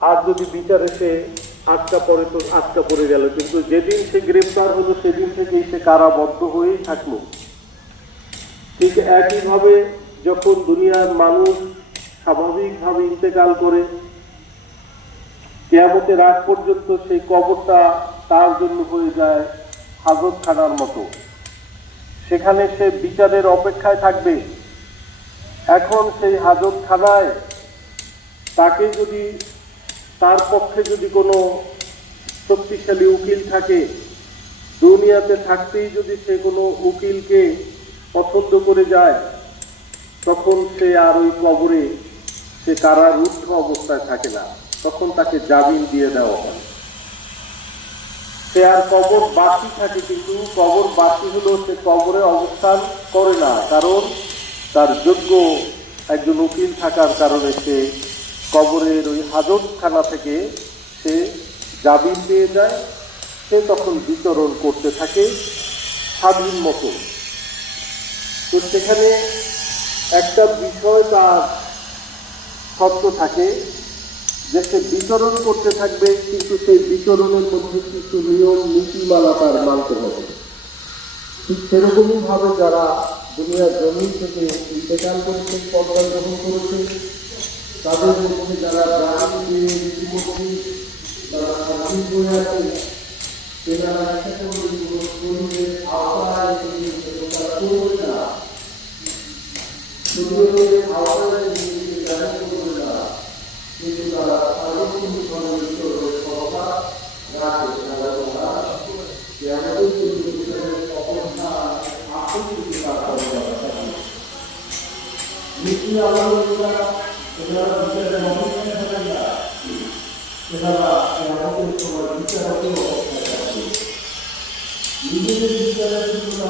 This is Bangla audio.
আর যদি বিচারে সে আটকা পড়ে তো আটকা পড়ে গেল, কিন্তু যেদিন সে গ্রেপ্তার হলো সেদিন থেকেই সে কারাবদ্ধ হয়েই থাকলো। ঠিক একইভাবে যখন দুনিয়ার মানুষ স্বাভাবিকভাবে ইন্তেকাল করে, কিয়ামতের আগ পর্যন্ত সেই কবরটা তার জন্য হয়ে যায় হাজতখানার মতো, সেখানে সে বিচারের অপেক্ষায় থাকবে। এখন সেই হাজতখানায় তাকে যদি, তার পক্ষে যদি কোনো শক্তিশালী উকিল থাকে, দুনিয়াতে থাকতেই যদি সে কোনো উকিলকে পছন্দ করে যায়, তখন সে আর ওই কবরে সে কারারুদ্ধ অবস্থায় থাকে না, তখন তাকে জামিন দিয়ে দেওয়া হয়। সে আর কবর বাসী থাকে, কিন্তু কবর বাসী হলেও সে কবরে অবস্থান করে না, কারণ তার যোগ্য একজন উকিল থাকার কারণে সে কবরের ওই হাজতখানা থেকে সে জামিন পেয়ে যায়। সে তখন বিচরণ করতে থাকে স্বাধীন মতো। তো সেখানে একটা বিষয় তার শর্ত থাকে যে সে বিচরণ করতে থাকবে, কিন্তু সেই বিচরণের মধ্যে কিছু নিয়ম নীতিমালা তার মানতে হবে। ঠিক সেরকমই ভাবে যারা দুনিয়ার জমিন থেকে ইন্তেকাল করেছে, পর্দা গ্রহণ করেছে, তাদের মধ্যে যারা ইতিমধ্যে তারা স্বাধীন হয়ে আছে, তেনারা আওতায় তারা করবে না, আওতায় করবে না, কিন্তু তারা সার্বক্ষণিকভাবে ক্ষমতা রাখে। নিজেদের বিচারের জন্য